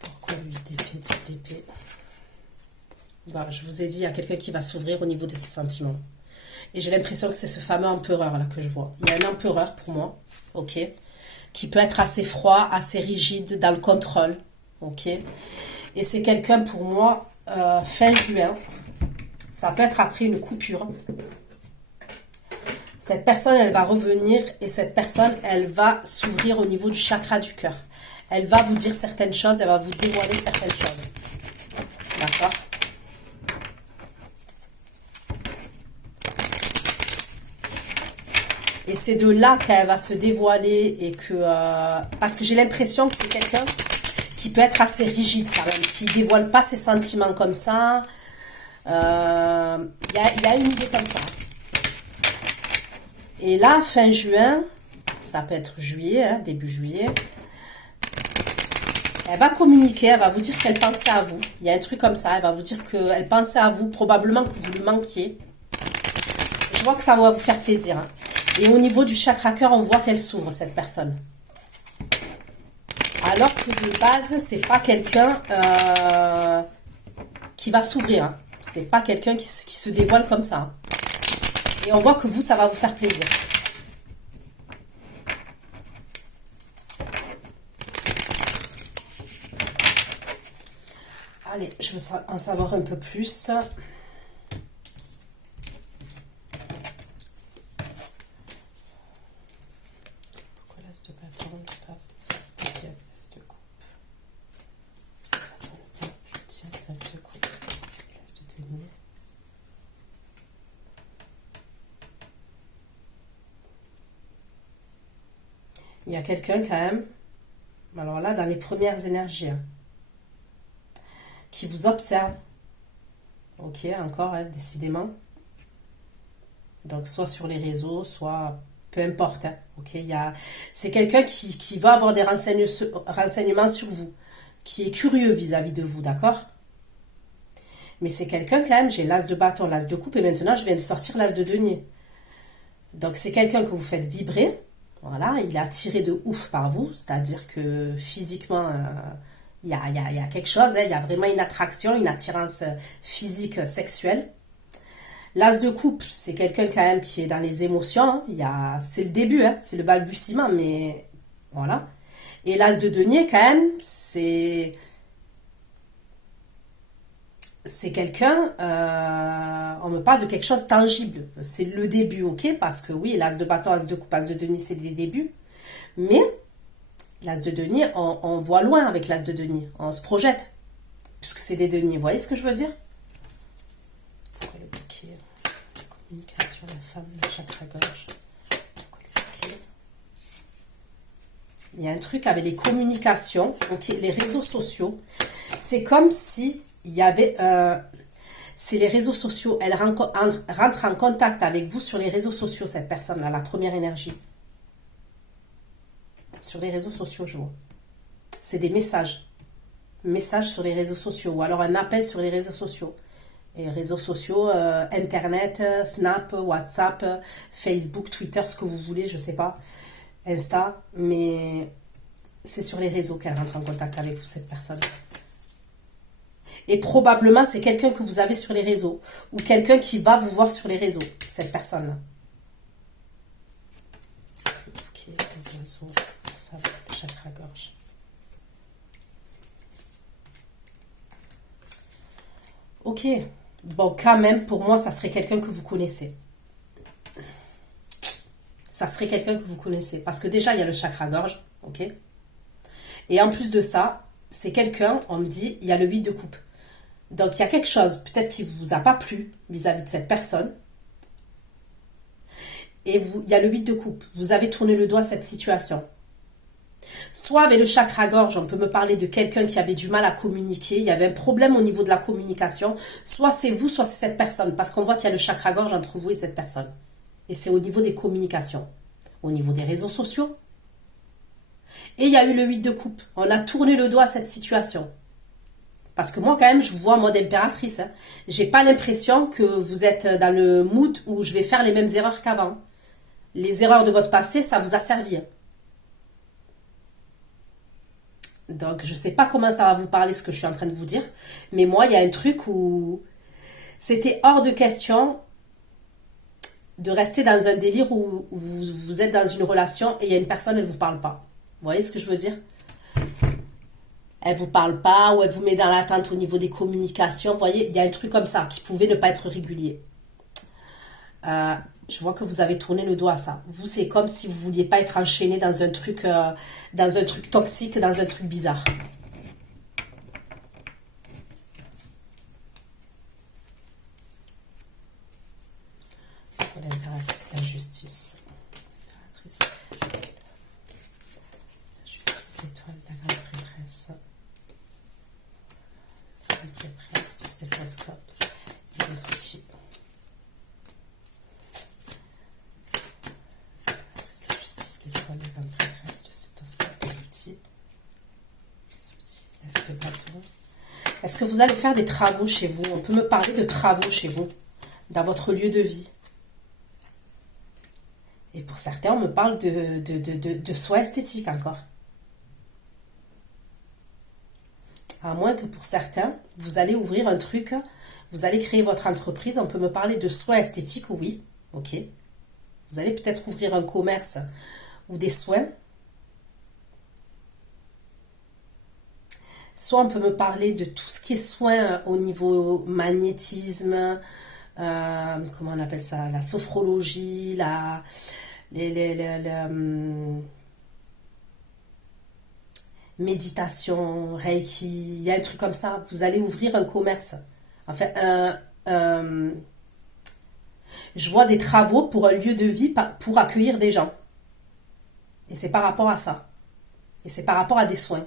Pourquoi 8 d'épée, 10 d'épée? Bon, je vous ai dit, il y a quelqu'un qui va s'ouvrir au niveau de ses sentiments. Et j'ai l'impression que c'est ce fameux empereur là que je vois. Il y a un empereur pour moi, ok, qui peut être assez froid, assez rigide dans le contrôle, ok. Et c'est quelqu'un pour moi, fin juin, ça peut être après une coupure. Cette personne, elle va revenir et cette personne, elle va s'ouvrir au niveau du chakra du cœur. Elle va vous dire certaines choses, elle va vous dévoiler certaines choses. D'accord? Et c'est de là qu'elle va se dévoiler et que... parce que j'ai l'impression que c'est quelqu'un qui peut être assez rigide quand même, qui ne dévoile pas ses sentiments comme ça. Il y a une idée comme ça. Et là, fin juin, ça peut être juillet, hein, début juillet, elle va communiquer, elle va vous dire qu'elle pensait à vous. Il y a un truc comme ça, elle va vous dire qu'elle pensait à vous, probablement que vous lui manquiez. Je vois que ça va vous faire plaisir. Hein. Et au niveau du chakra cœur, on voit qu'elle s'ouvre, cette personne. Alors que de base, c'est pas quelqu'un qui va s'ouvrir. Hein. C'est pas quelqu'un qui se dévoile comme ça. Hein. Et on voit que vous, ça va vous faire plaisir. Allez, je veux en savoir un peu plus. Pourquoi l'as de bâton, le pape, le diable, l'as de coupe. Le pape, le diable, l'as de coupe, l'as de denier. Il y a quelqu'un quand même, alors là, dans les premières énergies, hein, qui vous observe. Ok, encore, hein, décidément. Donc, soit sur les réseaux, soit peu importe. Hein, ok, c'est quelqu'un qui va avoir des renseignements sur vous, qui est curieux vis-à-vis de vous, d'accord? Mais c'est quelqu'un quand même, j'ai l'as de bâton, l'as de coupe, et maintenant, je viens de sortir l'as de denier. Donc, c'est quelqu'un que vous faites vibrer. Voilà, il est attiré de ouf par vous, c'est-à-dire que physiquement, Il y a quelque chose, hein, il y a vraiment une attraction, une attirance physique, sexuelle. L'as de coupe, c'est quelqu'un quand même qui est dans les émotions. Hein. C'est le début, hein, c'est le balbutiement, mais voilà. Et l'as de denier, quand même, c'est quelqu'un, on me parle de quelque chose de tangible. C'est le début, ok, parce que oui, l'as de bâton, as de coupe, as de denier, c'est des débuts. Mais l'as de denier, on voit loin avec l'as de denier. On se projette, puisque c'est des deniers. Vous voyez ce que je veux dire? Pourquoi le bouquet? Communication, la femme, le chakra gauche. Pourquoi le bouquet? Il y a un truc avec les communications, ok, les réseaux sociaux. C'est comme si il y avait... c'est les réseaux sociaux. Elle rentre en contact avec vous sur les réseaux sociaux, cette personne-là, la première énergie. Sur les réseaux sociaux, je vois. C'est des messages. Messages sur les réseaux sociaux. Ou alors un appel sur les réseaux sociaux. Et réseaux sociaux, Internet, Snap, WhatsApp, Facebook, Twitter, ce que vous voulez, je sais pas. Insta. Mais c'est sur les réseaux qu'elle rentre en contact avec vous, cette personne. Et probablement, c'est quelqu'un que vous avez sur les réseaux. Ou quelqu'un qui va vous voir sur les réseaux, cette personne-là. Ok, chakra gorge. Ok. Bon, quand même, pour moi, ça serait quelqu'un que vous connaissez. Ça serait quelqu'un que vous connaissez. Parce que déjà, il y a le chakra gorge. Ok. Et en plus de ça, c'est quelqu'un, on me dit, il y a le 8 de coupe. Donc, il y a quelque chose, peut-être qui ne vous a pas plu vis-à-vis de cette personne. Et il y a le 8 de coupe. Vous avez tourné le doigt à cette situation. Soit avec le chakra gorge, on peut me parler de quelqu'un qui avait du mal à communiquer, il y avait un problème au niveau de la communication. Soit c'est vous, soit c'est cette personne. Parce qu'on voit qu'il y a le chakra gorge entre vous et cette personne. Et c'est au niveau des communications. Au niveau des réseaux sociaux. Et il y a eu le 8 de coupe. On a tourné le doigt à cette situation. Parce que moi, quand même, je vous vois en mode impératrice. Hein. J'ai pas l'impression que vous êtes dans le mood où je vais faire les mêmes erreurs qu'avant. Les erreurs de votre passé, ça vous a servi. Donc, je sais pas comment ça va vous parler, ce que je suis en train de vous dire. Mais moi, il y a un truc où c'était hors de question de rester dans un délire où vous êtes dans une relation et il y a une personne, elle ne vous parle pas. Vous voyez ce que je veux dire? Elle vous parle pas ou elle vous met dans l'attente au niveau des communications. Vous voyez, il y a un truc comme ça qui pouvait ne pas être régulier. Je vois que vous avez tourné le doigt à ça. Vous, c'est comme si vous vouliez pas être enchaîné dans un truc toxique, dans un truc bizarre. L'impératrice, la justice. L'impératrice, la justice, l'étoile, la grande prêtresse. La grande prêtresse, le stéphroscope et les outils. La justice, l'étoile, la grande prêtresse, le stéphroscope, les outils. Les outils, l'as de bâton. Est-ce que vous allez faire des travaux chez vous? On peut me parler de travaux chez vous, dans votre lieu de vie. Et pour certains, on me parle de soins esthétiques encore. À moins que pour certains, vous allez ouvrir un truc, vous allez créer votre entreprise, on peut me parler de soins esthétiques, oui, ok. Vous allez peut-être ouvrir un commerce ou des soins. Soit on peut me parler de tout ce qui est soins au niveau magnétisme, comment on appelle ça, la sophrologie, méditation, Reiki, il y a un truc comme ça. Vous allez ouvrir un commerce. Enfin, je vois des travaux pour un lieu de vie pour accueillir des gens. Et c'est par rapport à ça. Et c'est par rapport à des soins.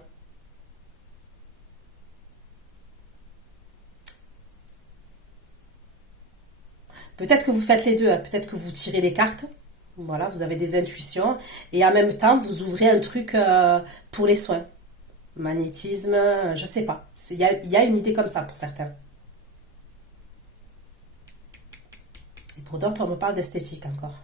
Peut-être que vous faites les deux, hein. Peut-être que vous tirez les cartes, voilà, vous avez des intuitions, et en même temps, vous ouvrez un truc pour les soins. Magnétisme, je sais pas. Il y a une idée comme ça pour certains. Et pour d'autres, on me parle d'esthétique encore.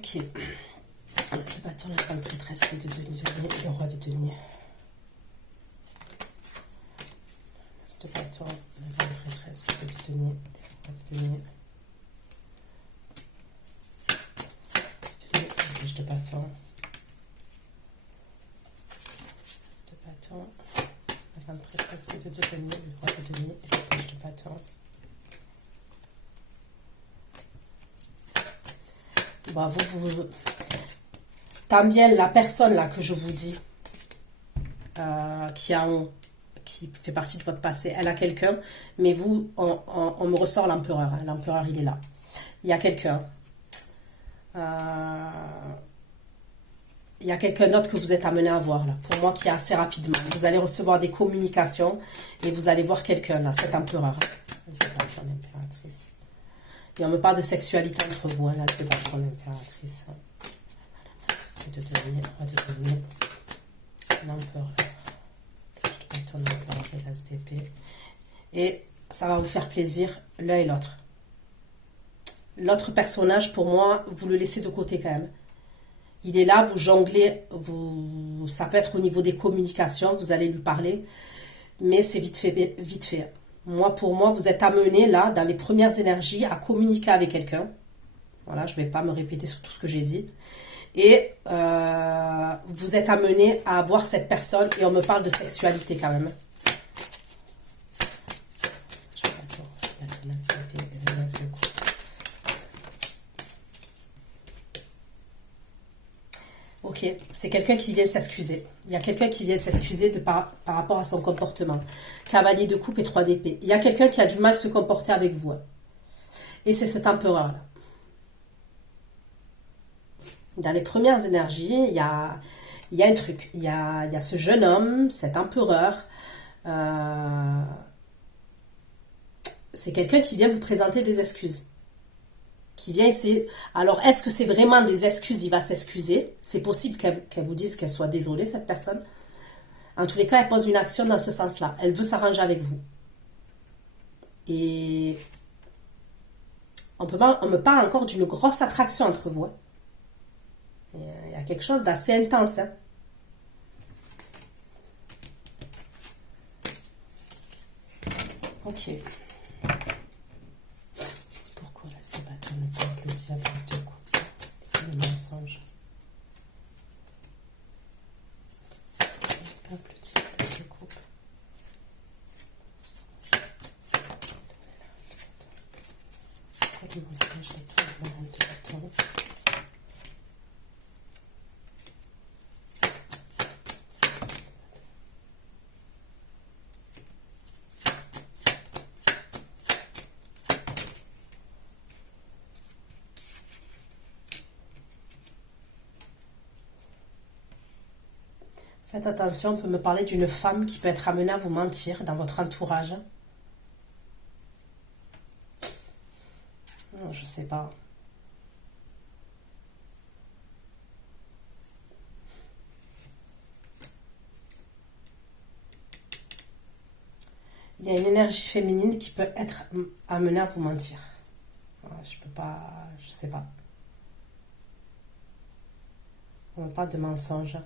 Ok. Le bâton, la femme prêtresse, de denier, le roi de denier. Le bâton, la femme prêtresse, de denier, le roi de denier. Le page de bâton. Le bâton, la femme prêtresse, de denier, le roi de denier, et le page de bâton. Bon, vous tant bien la personne là que je vous dis qui fait partie de votre passé, elle a quelqu'un, mais vous, on me ressort l'empereur. Hein, l'empereur, il est là. Il y a quelqu'un. Il y a quelqu'un d'autre que vous êtes amené à voir là. Pour moi, qui est assez rapidement. Vous allez recevoir des communications et vous allez voir quelqu'un là, cet empereur. L'impératrice. Et on me parle de sexualité entre vous, hein, là, c'est pas trop l'impératrice. De devenir, roi de devenir l'empereur. Et ça va vous faire plaisir l'un et l'autre. L'autre personnage, pour moi, vous le laissez de côté quand même. Il est là, vous jonglez, ça peut être au niveau des communications, vous allez lui parler, mais c'est vite fait, vite fait. Moi, pour moi, vous êtes amené là, dans les premières énergies, à communiquer avec quelqu'un. Voilà, je ne vais pas me répéter sur tout ce que j'ai dit. Et vous êtes amené à voir cette personne, et on me parle de sexualité quand même. Ok, c'est quelqu'un qui vient s'excuser. Il y a quelqu'un qui vient s'excuser par rapport à son comportement. Cavalier de coupe et 3 d'épée. Il y a quelqu'un qui a du mal à se comporter avec vous. Et c'est cet empereur-là. Dans les premières énergies, il y a un truc. Il y a ce jeune homme, cet empereur. C'est quelqu'un qui vient vous présenter des excuses. Qui vient essayer. Alors, est-ce que c'est vraiment des excuses? Il va s'excuser. C'est possible qu'elle vous dise qu'elle soit désolée, cette personne. En tous les cas, elle pose une action dans ce sens-là. Elle veut s'arranger avec vous. Et on me parle encore d'une grosse attraction entre vous. Hein. Il y a quelque chose d'assez intense. Hein. Ok. Pourquoi là, ce bâton ne peut le diable reste coupe? Le mensonge. Le peuple diable reste coupe. Pourquoi le mensonge de tout le monde de bâton? Faites attention, on peut me parler d'une femme qui peut être amenée à vous mentir dans votre entourage. Non, je sais pas. Il y a une énergie féminine qui peut être amenée à vous mentir. Je peux pas, je sais pas. On me parle de mensonge.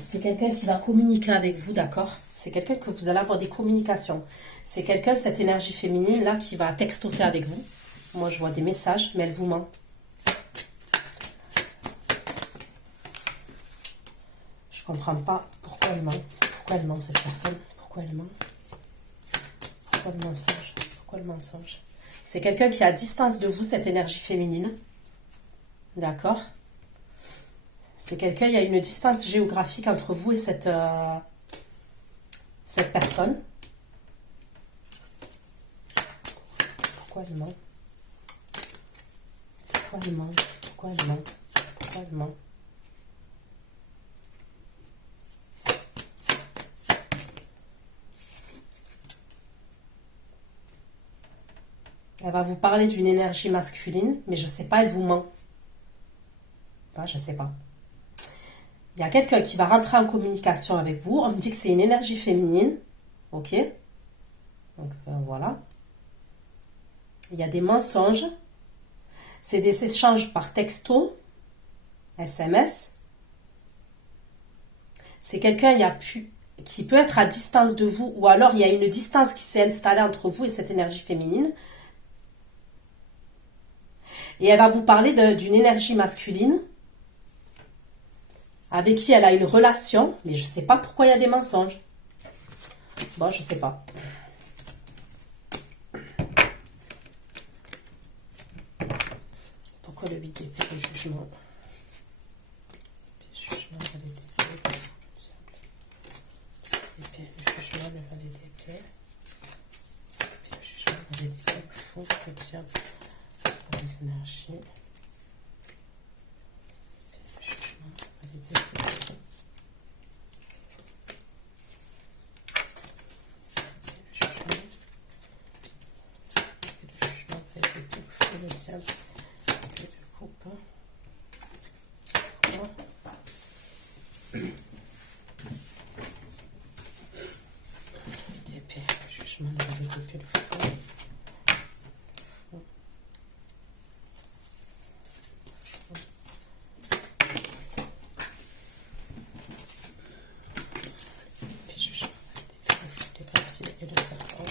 C'est quelqu'un qui va communiquer avec vous, d'accord? C'est quelqu'un que vous allez avoir des communications. C'est quelqu'un, cette énergie féminine là, qui va textoter avec vous. Moi, je vois des messages, mais elle vous ment. Je comprends pas pourquoi elle ment. Pourquoi elle ment, cette personne? Pourquoi elle ment? Pourquoi le mensonge? Pourquoi le mensonge? C'est quelqu'un qui est à distance de vous, cette énergie féminine. D'accord? C'est quelqu'un, il y a une distance géographique entre vous et cette personne. Pourquoi elle ment? Pourquoi elle ment? Pourquoi elle ment? Pourquoi elle ment? Elle va vous parler d'une énergie masculine, mais je ne sais pas, elle vous ment. Je ne sais pas. Il y a quelqu'un qui va rentrer en communication avec vous. On me dit que c'est une énergie féminine. Ok. Donc, voilà. Il y a des mensonges. C'est des échanges par texto, SMS. C'est quelqu'un qui peut être à distance de vous, ou alors il y a une distance qui s'est installée entre vous et cette énergie féminine. Et elle va vous parler d'une énergie masculine avec qui elle a une relation, mais je ne sais pas pourquoi il y a des mensonges. Bon, je ne sais pas. Pourquoi le 8 d'épée, le jugement? Le jugement, le valet d'épée, le diable. Le jugement, le valet d'épée. Le jugement, le valet d'épée, le fou, le diable. Pour les énergies. Le jugement, le valet d'épée. Le diable, de coupe, d'épée, le jugement, le d'épée, le fou. Le jugement, le fou, les papiers et le serpent.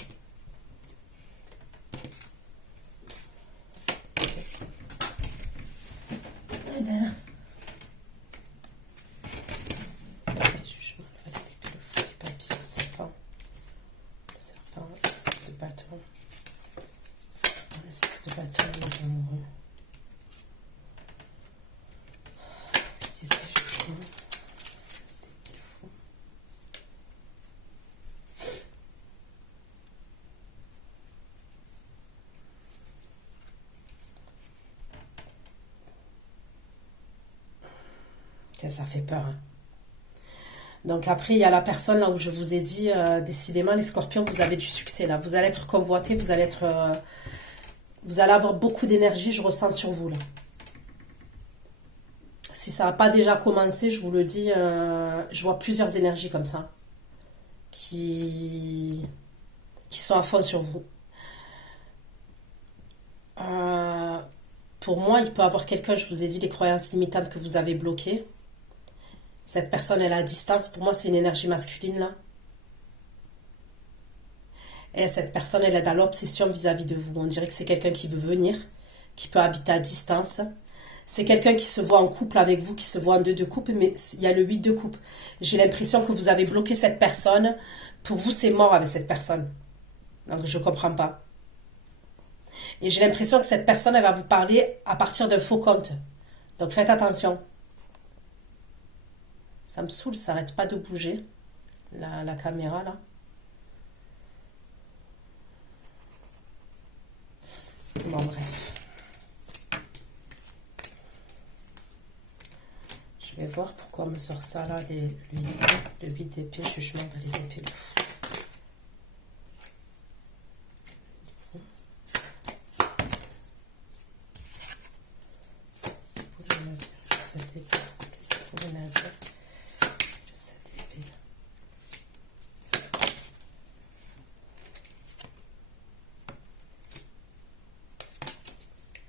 Ça fait peur. Hein. Donc après, il y a la personne là où je vous ai dit, décidément les scorpions, vous avez du succès là. Vous allez être convoité, vous allez avoir beaucoup d'énergie, je ressens sur vous là. Si ça n'a pas déjà commencé, je vous le dis, je vois plusieurs énergies comme ça qui sont à fond sur vous. Pour moi, il peut y avoir quelqu'un, je vous ai dit, les croyances limitantes que vous avez bloquées. Cette personne, elle est à distance. Pour moi, c'est une énergie masculine, là. Et cette personne, elle est dans l'obsession vis-à-vis de vous. On dirait que c'est quelqu'un qui veut venir, qui peut habiter à distance. C'est quelqu'un qui se voit en couple avec vous, qui se voit en deux de coupe, mais il y a le 8 de coupe. J'ai l'impression que vous avez bloqué cette personne. Pour vous, c'est mort avec cette personne. Donc, je ne comprends pas. Et j'ai l'impression que cette personne, elle va vous parler à partir d'un faux compte. Donc, faites attention. Ça me saoule, ça n'arrête pas de bouger, la caméra, là. Bon, bref. Je vais voir pourquoi on me sort ça, là, le 8 d'épée, jugement, valet d'épée, le fou.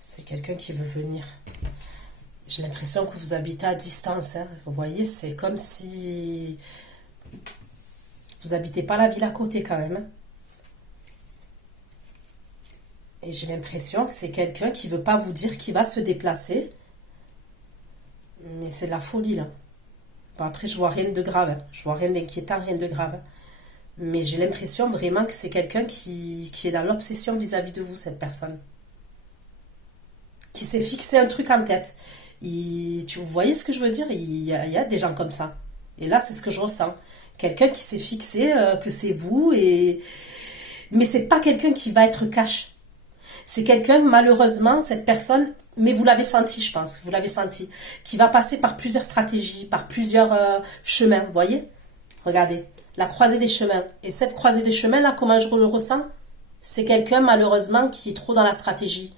C'est quelqu'un qui veut venir. J'ai l'impression que vous habitez à distance. Hein. Vous voyez, c'est comme si vous habitez pas la ville à côté quand même. Et j'ai l'impression que c'est quelqu'un qui veut pas vous dire qu'il va se déplacer. Mais c'est de la folie là. Bon, après, je vois rien de grave. Hein. Je vois rien d'inquiétant, rien de grave. Mais j'ai l'impression vraiment que c'est quelqu'un qui est dans l'obsession vis-à-vis de vous, cette personne. Qui s'est fixé un truc en tête. Vous voyez ce que je veux dire? Il y a des gens comme ça. Et là, c'est ce que je ressens. Quelqu'un qui s'est fixé que c'est vous. Mais c'est pas quelqu'un qui va être cash. C'est quelqu'un, malheureusement, cette personne, mais vous l'avez senti, je pense, vous l'avez senti, qui va passer par plusieurs stratégies, par plusieurs chemins, vous voyez? Regardez, la croisée des chemins. Et cette croisée des chemins, là, comment je le ressens? C'est quelqu'un, malheureusement, qui est trop dans la stratégie,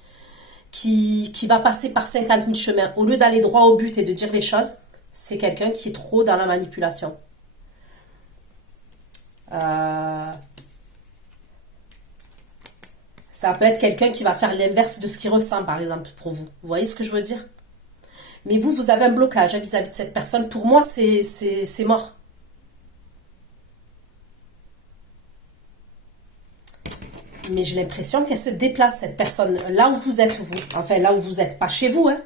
qui va passer par 50 000 chemins. Au lieu d'aller droit au but et de dire les choses, c'est quelqu'un qui est trop dans la manipulation. Ça peut être quelqu'un qui va faire l'inverse de ce qu'il ressent, par exemple, pour vous. Vous voyez ce que je veux dire? Mais vous, vous avez un blocage hein, vis-à-vis de cette personne. Pour moi, c'est mort. Mais j'ai l'impression qu'elle se déplace, cette personne, là où vous êtes, vous. Enfin, là où vous êtes. Pas chez vous, hein,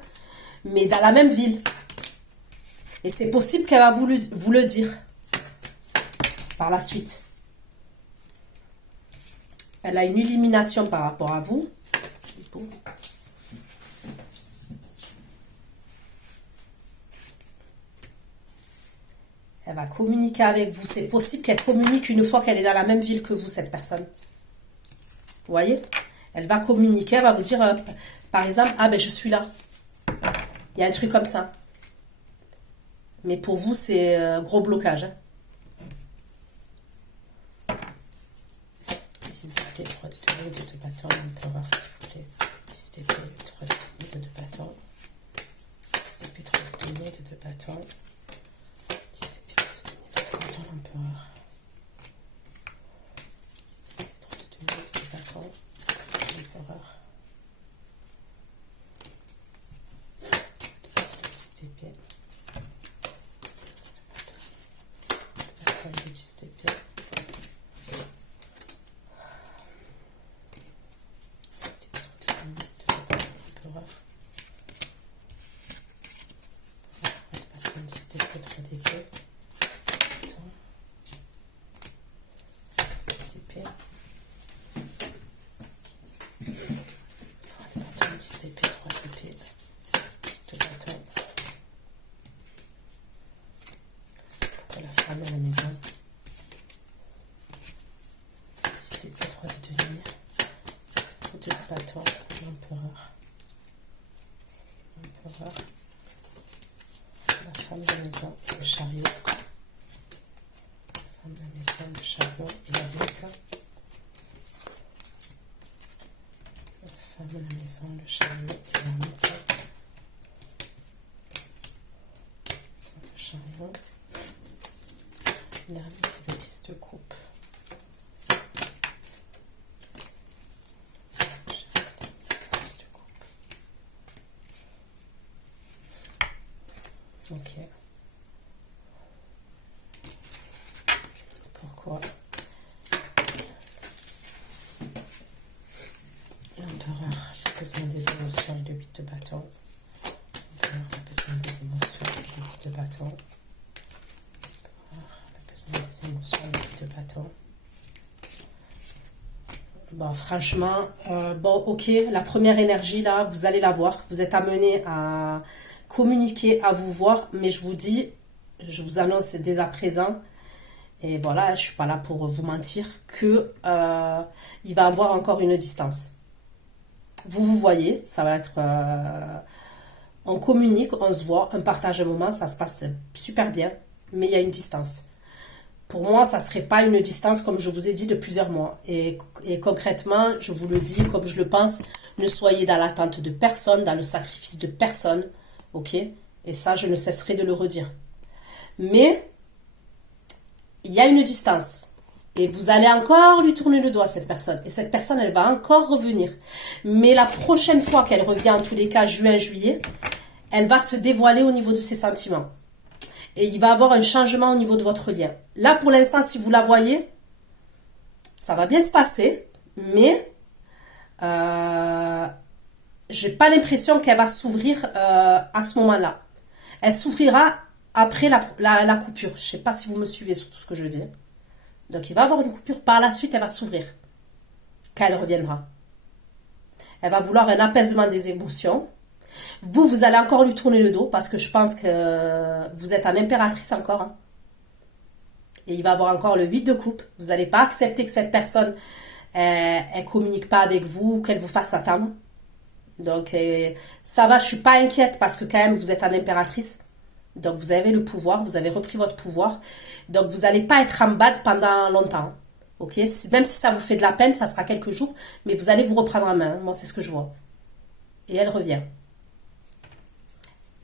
mais dans la même ville. Et c'est possible qu'elle va vous le dire par la suite. Elle a une illumination par rapport à vous. Elle va communiquer avec vous. C'est possible qu'elle communique une fois qu'elle est dans la même ville que vous, cette personne. Vous voyez? Elle va communiquer, elle va vous dire, par exemple, ah ben je suis là. Il y a un truc comme ça. Mais pour vous, c'est gros blocage. Hein. 10 d'épée, 3 de denier, 2 de bâton, on peut voir s'il vous plaît. 10 d'épée, 3 de denier, 2 de bâton. 10 d'épée, 3 de denier, 2 de bâton. 10 d'épée, 3 de denier, 2 de bâton, l'empereur. 3 de denier, 2 de bâton, l'empereur. 10 d'épée. 10 d'épée. La femme à la maison. 10 d'épée, 3 de denier. 2 de bâton, l'empereur. L'empereur. La femme de la maison, le chariot. La femme de la maison, le chariot et la bête. La femme de la maison, le chariot et la bête. Le chariot. L'ermite et le 10 de coupe. Ok. Pourquoi l'empereur, l'apaisement des émotions et le 8 de bâton. L'empereur, l'apaisement des émotions et le 8 de bâton. L'apaisement des émotions et le 8 de bâton. Bon, franchement, bon, ok, la première énergie là, vous allez la voir. Vous êtes amené à communiquer, à vous voir, mais je vous dis, je vous annonce dès à présent, et voilà, je suis pas là pour vous mentir, que il va avoir encore une distance. Vous voyez, ça va être, on communique, on se voit, on partage un moment, ça se passe super bien, mais il y a une distance. Pour moi, ça ne serait pas une distance, comme je vous ai dit, de plusieurs mois. Et concrètement, je vous le dis comme je le pense, ne soyez dans l'attente de personne, dans le sacrifice de personne. Ok? Et ça, je ne cesserai de le redire. Mais, il y a une distance. Et vous allez encore lui tourner le doigt, cette personne. Et cette personne, elle va encore revenir. Mais la prochaine fois qu'elle revient, en tous les cas, juin, juillet, elle va se dévoiler au niveau de ses sentiments. Et il va y avoir un changement au niveau de votre lien. Là, pour l'instant, si vous la voyez, ça va bien se passer, mais j'ai pas l'impression qu'elle va s'ouvrir à ce moment-là. Elle s'ouvrira après la coupure. Je sais pas si vous me suivez sur tout ce que je dis. Donc, il va y avoir une coupure. Par la suite, elle va s'ouvrir quand elle reviendra. Elle va vouloir un apaisement des émotions. Vous allez encore lui tourner le dos parce que je pense que vous êtes en impératrice encore. Hein. Et il va avoir encore le 8 de coupe. Vous n'allez pas accepter que cette personne elle communique pas avec vous, qu'elle vous fasse attendre. Donc ça va, je suis pas inquiète parce que quand même vous êtes en impératrice. Donc vous avez le pouvoir, vous avez repris votre pouvoir. Donc vous n'allez pas être en bad pendant longtemps. Ok, même si ça vous fait de la peine, ça sera quelques jours, mais vous allez vous reprendre en main. Moi, c'est ce que je vois. Et elle revient.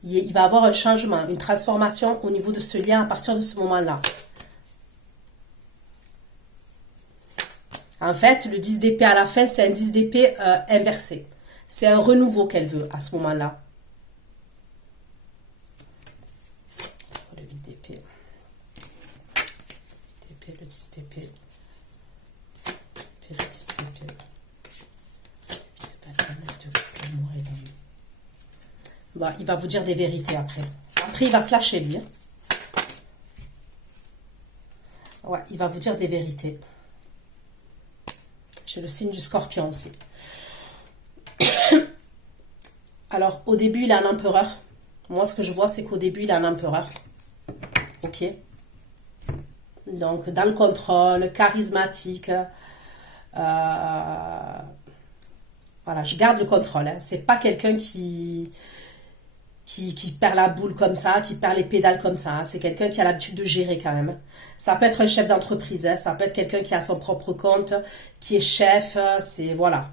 Il va y avoir un changement, une transformation au niveau de ce lien à partir de ce moment-là. En fait, le 10 d'épée à la fin, c'est un 10 d'épée inversé. C'est un renouveau qu'elle veut à ce moment-là. Le 8 d'épée. Le 10 d'épée. Le 10 d'épée. Bon, il va vous dire des vérités après. Après, il va se lâcher, lui. Ouais, il va vous dire des vérités. J'ai le signe du scorpion aussi. Alors, au début, il a un empereur. Moi, ce que je vois, c'est qu'au début, il a un empereur. Ok. Donc, dans le contrôle, charismatique. Voilà, je garde le contrôle. Hein. C'est pas quelqu'un qui perd la boule comme ça, qui perd les pédales comme ça. Hein. C'est quelqu'un qui a l'habitude de gérer quand même. Ça peut être un chef d'entreprise. Hein. Ça peut être quelqu'un qui a son propre compte, qui est chef. C'est voilà.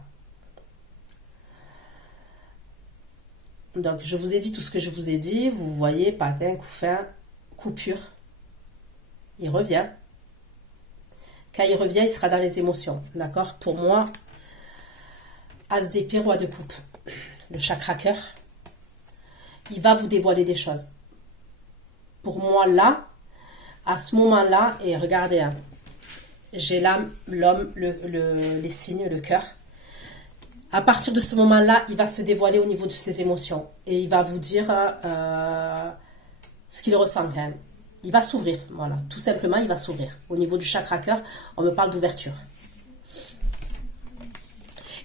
Donc, je vous ai dit tout ce que je vous ai dit. Vous voyez, patin, coup fin, coupure. Il revient. Quand il revient, il sera dans les émotions. D'accord? Pour moi, As d'épée, roi de coupe. Le chakra cœur. Il va vous dévoiler des choses. Pour moi, là, à ce moment-là, et regardez, hein, j'ai l'âme, l'homme, les signes, le cœur. À partir de ce moment-là, il va se dévoiler au niveau de ses émotions. Et il va vous dire ce qu'il ressent quand même. Il va s'ouvrir, voilà. Tout simplement, il va s'ouvrir. Au niveau du chakra cœur, on me parle d'ouverture.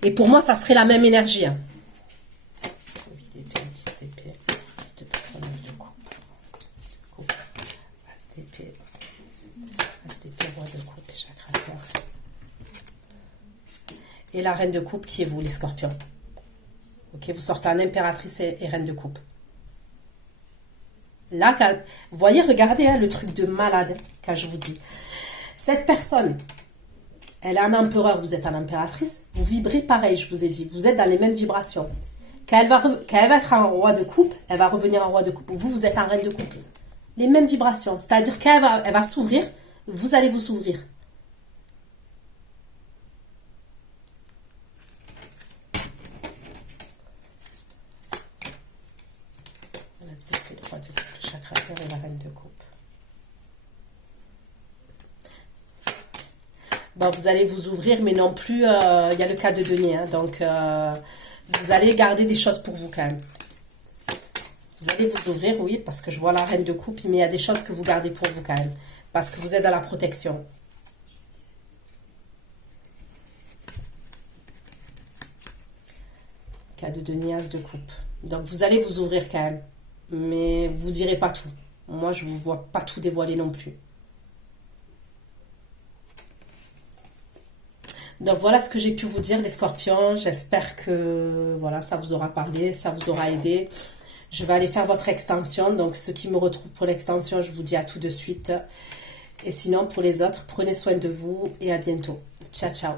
Et pour moi, ça serait la même énergie. Hein. Et la reine de coupe qui est vous, les scorpions. Ok, vous sortez en impératrice et reine de coupe. Là, quand, vous voyez, regardez hein, le truc de malade, quand je vous dis. Cette personne, elle est un empereur, vous êtes en impératrice, vous vibrez pareil, je vous ai dit. Vous êtes dans les mêmes vibrations. Quand elle va être en roi de coupe, elle va revenir en roi de coupe. Vous êtes en reine de coupe. Les mêmes vibrations. C'est-à-dire qu'elle elle va s'ouvrir, vous allez vous s'ouvrir. Le chakra cœur et la reine de coupe. Bon, vous allez vous ouvrir, mais non plus, il y a le cas de denier. Hein, donc, vous allez garder des choses pour vous quand même. Vous allez vous ouvrir, oui, parce que je vois la reine de coupe, mais il y a des choses que vous gardez pour vous quand même. Parce que vous êtes dans la protection. Cas de denier, as de coupe. Donc, vous allez vous ouvrir quand même. Mais vous ne direz pas tout. Moi, je ne vous vois pas tout dévoiler non plus. Donc voilà ce que j'ai pu vous dire les scorpions. J'espère que voilà, ça vous aura parlé, ça vous aura aidé. Je vais aller faire votre extension. Donc ceux qui me retrouvent pour l'extension, je vous dis à tout de suite. Et sinon pour les autres, prenez soin de vous et à bientôt. Ciao, ciao.